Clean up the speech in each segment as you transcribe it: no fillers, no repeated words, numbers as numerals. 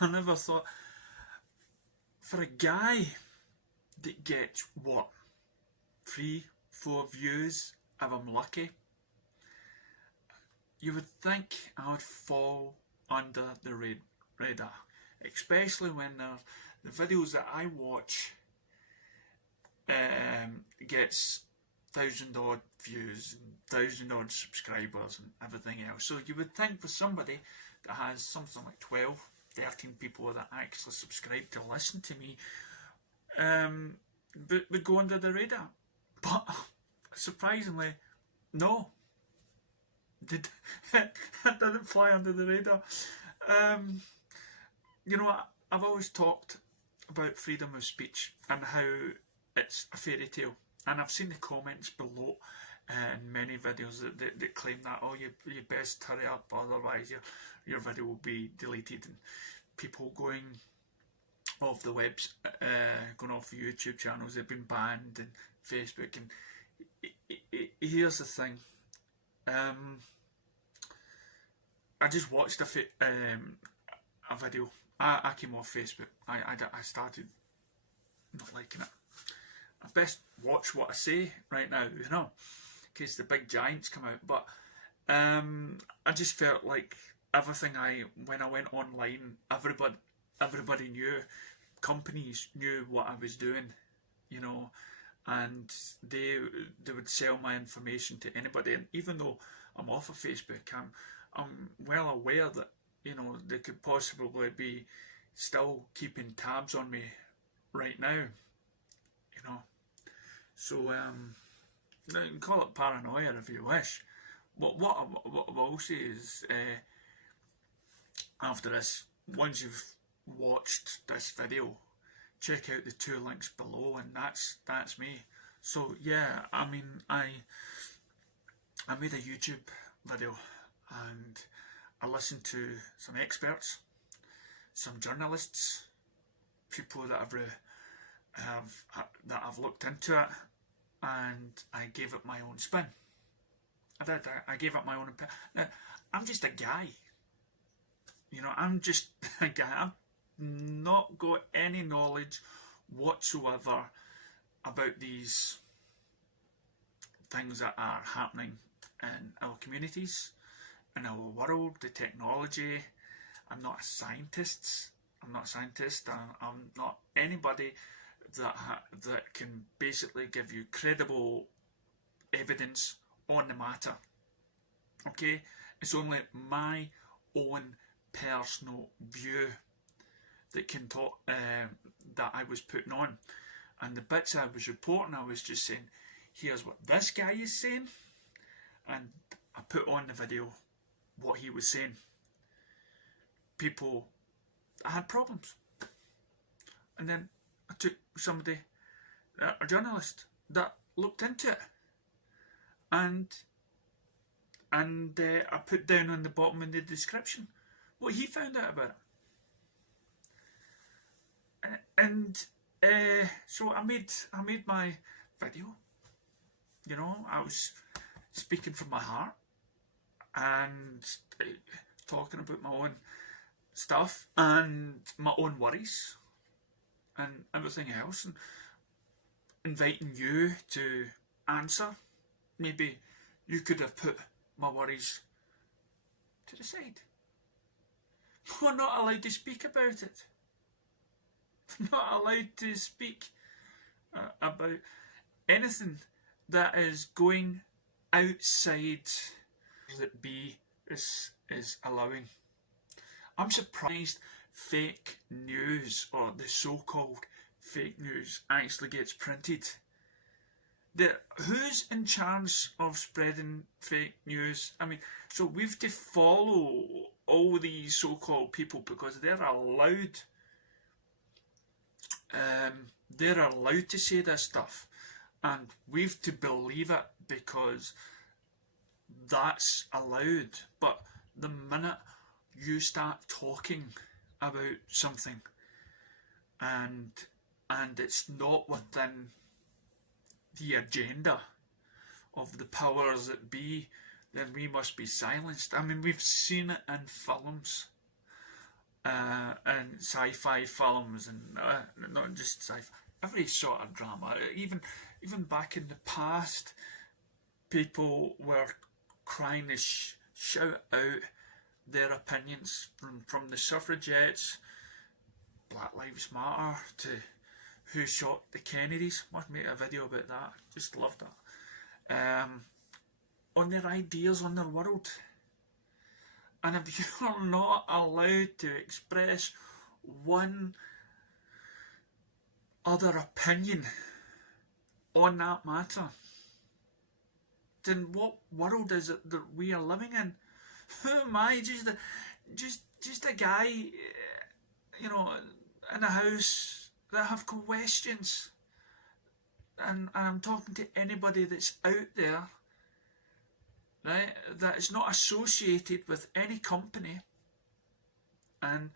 I never thought, for a guy that gets, what, 3-4 views if I'm lucky, you would think I would fall under the radar, especially when the videos that I watch gets 1,000 odd views and 1,000 odd subscribers and everything else. So you would think for somebody that has something like 12, 13 people that actually subscribe to listen to me, but would go under the radar. But surprisingly, no. It didn't fly under the radar. You know, I've always talked about freedom of speech and how it's a fairy tale, and I've seen the comments below in many videos that claim that, oh, you best hurry up, otherwise your video will be deleted, and people going off the webs, going off the YouTube channels, they've been banned, and Facebook. And here's the thing, I just watched a video. I came off Facebook. I started not liking it. I best watch what I say right now, you know, in case the big giants come out. But I just felt like everything when I went online, everybody knew, companies knew what I was doing, you know, and they would sell my information to anybody. And even though I'm off of Facebook, I'm well aware that, you know, they could possibly be still keeping tabs on me right now, you know. So you can call it paranoia if you wish. But what I will say is, after this, once you've watched this video, check out the 2 links below, and that's me. So yeah, I mean, I made a YouTube video, and I listened to some experts, some journalists, people that I've looked into it, and I gave it my own spin. I gave it my own opinion. Now, I'm just a guy. You know, I'm just a guy. I've not got any knowledge whatsoever about these things that are happening in our communities, in our world, the technology. I'm not a scientist. I'm not anybody that can basically give you credible evidence on the matter. Okay, it's only my own personal view that can talk, that I was putting on, and the bits I was reporting, I was just saying, here's what this guy is saying, and I put on the video what he was saying. People had problems, and then I took somebody, a journalist, that looked into it, and I put down on the bottom in the description what he found out about it. And so I made my video. You know, I was speaking from my heart and talking about my own stuff and my own worries and everything else, and inviting you to answer. Maybe you could have put my worries to the side. We're not allowed to speak about it. Not allowed to speak about anything that is going outside that B is allowing. I'm surprised fake news, or the so-called fake news, actually gets printed. Who's in charge of spreading fake news? I mean, so we've to follow all these so-called people because they're allowed to say this stuff, and we've to believe it because that's allowed. But the minute you start talking about something and it's not within the agenda of the powers that be, then we must be silenced. I mean, we've seen it in films. and sci-fi films, and not just sci-fi, every sort of drama. Even back in the past, people were crying to shout out their opinions, from the suffragettes, Black Lives Matter, to who shot the Kennedys. Must make a video about that. Just loved that. On their ideas on their world. And if you're not allowed to express one other opinion on that matter, then what world is it that we are living in? Who am I? Just a guy, in a house that have questions, and I'm talking to anybody that's out there, right, that is not associated with any company, and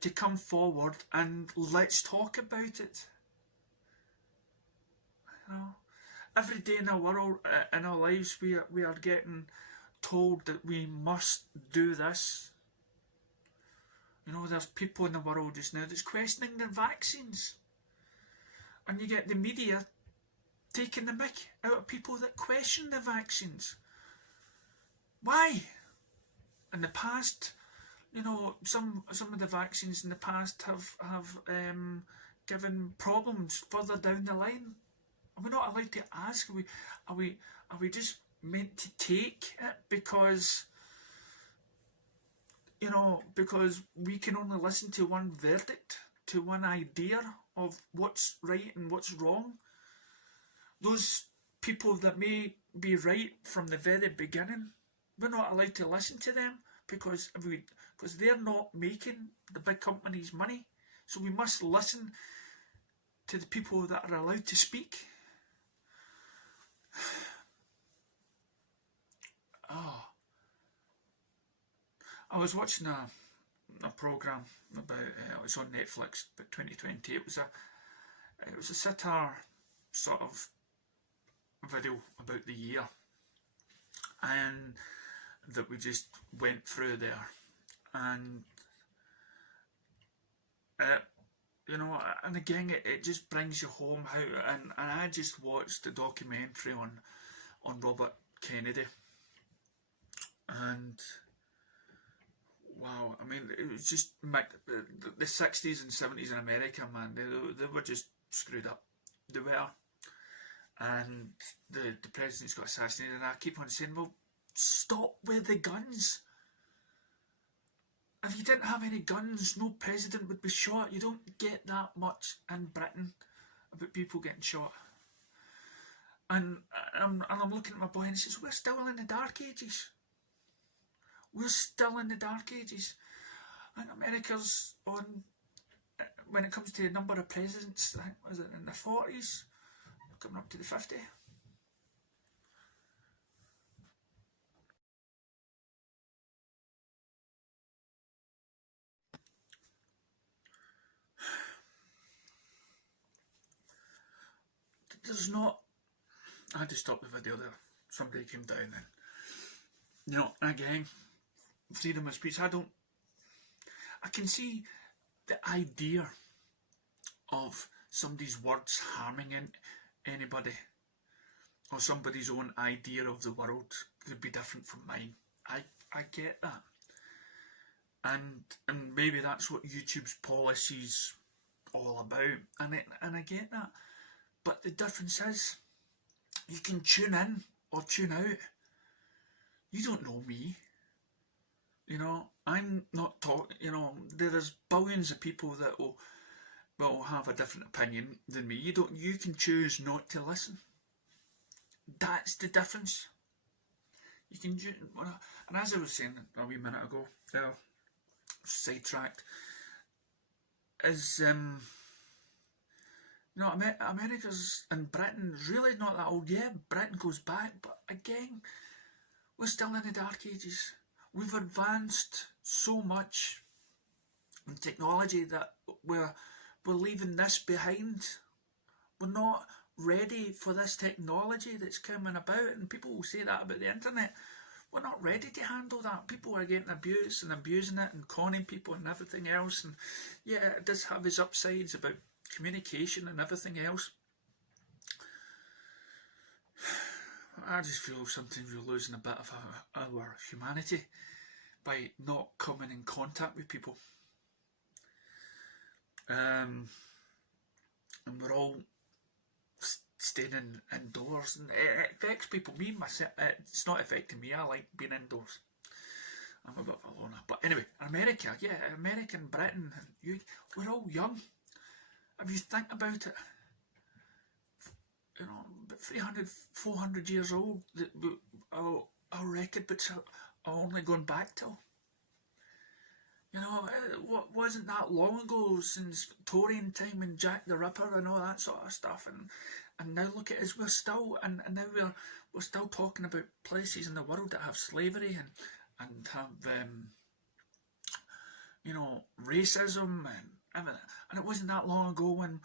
to come forward and let's talk about it. Every day in our world, in our lives, we are getting told that we must do this. There's people in the world just now that's questioning their vaccines, and you get the media taking the mick out of people that question the vaccines. Why? In the past, some of the vaccines in the past have given problems further down the line. Are we not allowed to ask? Are we just meant to take it because we can only listen to one verdict, to one idea of what's right and what's wrong? Those people that may be right from the very beginning, we're not allowed to listen to them because they're not making the big companies money. So we must listen to the people that are allowed to speak. I was watching a program about it was on Netflix, but 2020. It was a satire sort of video about the year, and that we just went through there, and and again it just brings you home how, and I just watched the documentary on Robert Kennedy, and wow, I mean, it was just the 60s and 70s in America, man, they were just screwed up. They were. And the president's got assassinated, and I keep on saying, well, stop with the guns. If you didn't have any guns, no president would be shot. You don't get that much in Britain about people getting shot. And I'm looking at my boy and he says, we're still in the dark ages. We're still in the dark ages. And America's on, when it comes to the number of presidents, I think, was it in the 40s? Coming up to the 50. There's not... I had to stop the video there. Somebody came down and, again, freedom of speech. I can see the idea of somebody's words harming anybody, or somebody's own idea of the world could be different from mine. I get that, and maybe that's what YouTube's policy's all about, and I get that. But the difference is, you can tune in or tune out. You don't know me. I'm not talking. There's billions of people that will have a different opinion than me. You can choose not to listen. That's the difference. You can, and as I was saying a wee minute ago, sidetracked, is America's and Britain really not that old. Yeah, Britain goes back, but again, we're still in the dark ages. We've advanced so much in technology that we're leaving this behind. We're not ready for this technology that's coming about, and people will say that about the internet. we're not ready to handle that. People are getting abused and abusing it and conning people and everything else. And yeah, it does have its upsides about communication and everything else. I just feel sometimes we're losing a bit of our humanity by not coming in contact with people. And we're all staying indoors, and it affects people. Me, myself, it's not affecting me. I like being indoors. I'm a bit of a loner. But anyway, America, yeah, America and Britain, we're all young. If you think about it, you know, 300, 400 years old, our record books are only going back till, you know, what wasn't that long ago since Victorian time and Jack the Ripper and all that sort of stuff, and now look at us, we're still, and now we're still talking about places in the world that have slavery and have you know, racism and everything. And it wasn't that long ago when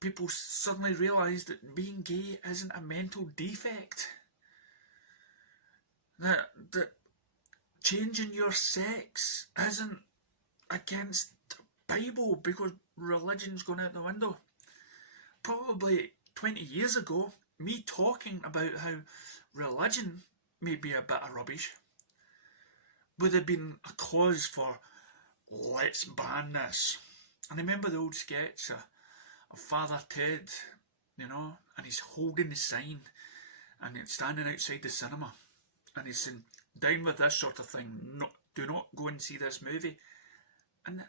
people suddenly realised that being gay isn't a mental defect. That changing your sex isn't against the Bible because religion's gone out the window. Probably 20 years ago, me talking about how religion may be a bit of rubbish would have been a cause for let's ban this. And I remember the old sketch of Father Ted, you know, and he's holding the sign and it's standing outside the cinema and he's saying, down with this sort of thing, no, do not go and see this movie. And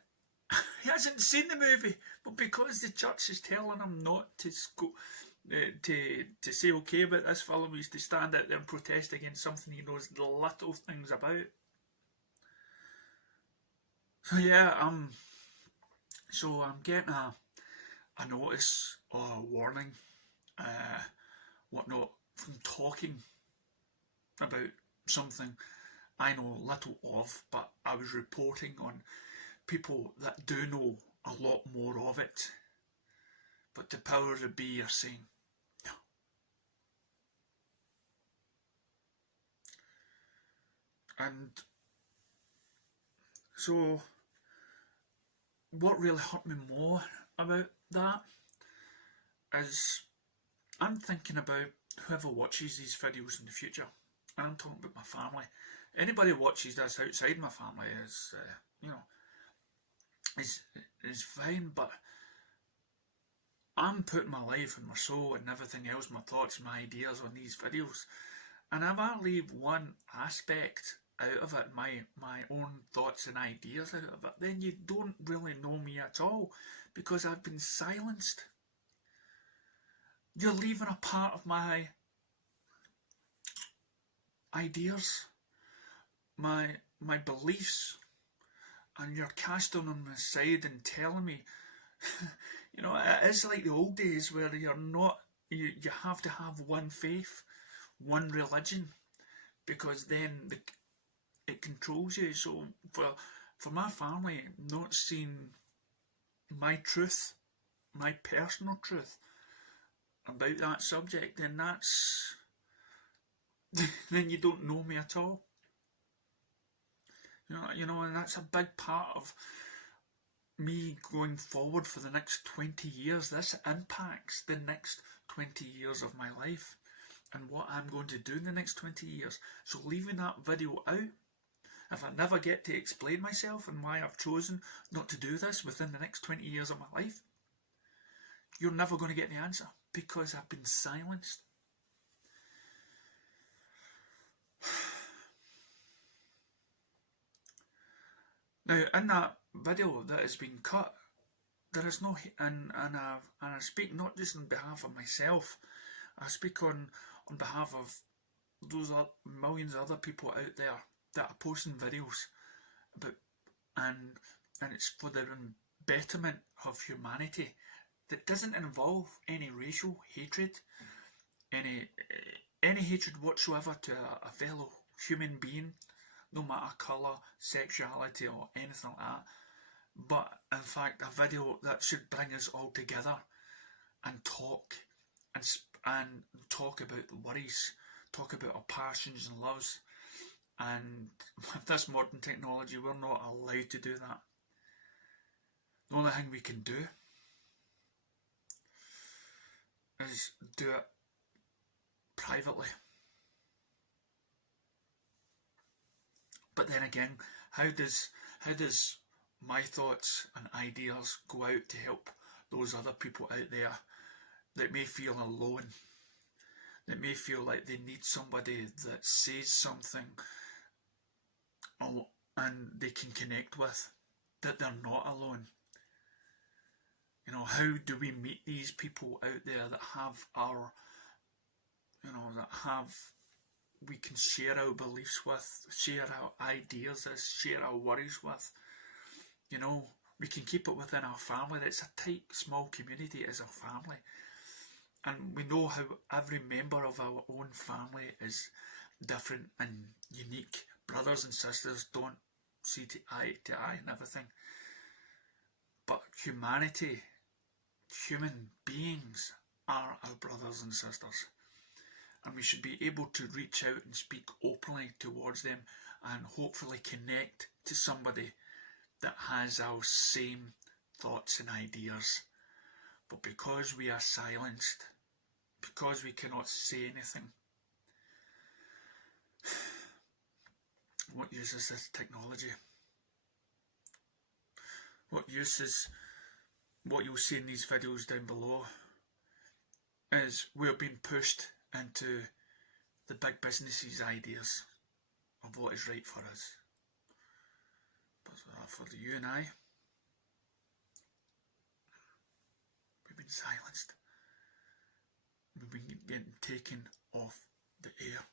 he hasn't seen the movie, but because the church is telling him not to go, to say okay about this film, he's to stand out there and protest against something he knows the little things about. So yeah, I'm getting a notice or a warning, whatnot, from talking about something I know little of, but I was reporting on people that do know a lot more of it. But the powers that be are saying, no. And so what really hurt me more about that is I'm thinking about whoever watches these videos in the future. And I'm talking about my family. Anybody who watches this outside my family is, you know, is fine, but I'm putting my life and my soul and everything else, my thoughts, my ideas on these videos. And if I leave one aspect out of it, my own thoughts and ideas out of it, then you don't really know me at all, because I've been silenced. You're leaving a part of my ideas, my beliefs, and you're casting them aside and telling me, you know, it is like the old days where you're not, you have to have one faith, one religion, because then it controls you. So for my family not seeing my truth, my personal truth about that subject, then that's then you don't know me at all. You know, and that's a big part of me going forward for the next 20 years. This impacts the next 20 years of my life and what I'm going to do in the next 20 years. So leaving that video out, if I never get to explain myself and why I've chosen not to do this within the next 20 years of my life, you're never going to get the answer, because I've been silenced. Now, in that video that has been cut, there is no, and I speak not just on behalf of myself, I speak on behalf of those millions of other people out there that are posting videos about, and it's for the betterment of humanity that doesn't involve any racial hatred, any hatred whatsoever to a fellow human being, no matter colour, sexuality or anything like that, but in fact a video that should bring us all together and talk and talk about the worries, talk about our passions and loves, And with this modern technology, we're not allowed to do that. The only thing we can do is do it privately. But then again, how does my thoughts and ideas go out to help those other people out there that may feel alone, that may feel like they need somebody that says something and they can connect with, that they're not alone? You know, how do we meet these people out there that have our, you know, we can share our beliefs with, share our ideas with, share our worries with? You know, we can keep it within our family. It's a tight, small community as a family. And we know how every member of our own family is different and unique. Brothers and sisters don't see eye to eye and everything. But humanity, human beings are our brothers and sisters. And we should be able to reach out and speak openly towards them and hopefully connect to somebody that has our same thoughts and ideas. But because we are silenced, because we cannot say anything, what use is this technology? What use is what you'll see in these videos down below is we're being pushed into the big businesses' ideas of what is right for us. But for you and I, we've been silenced. We've been getting taken off the air.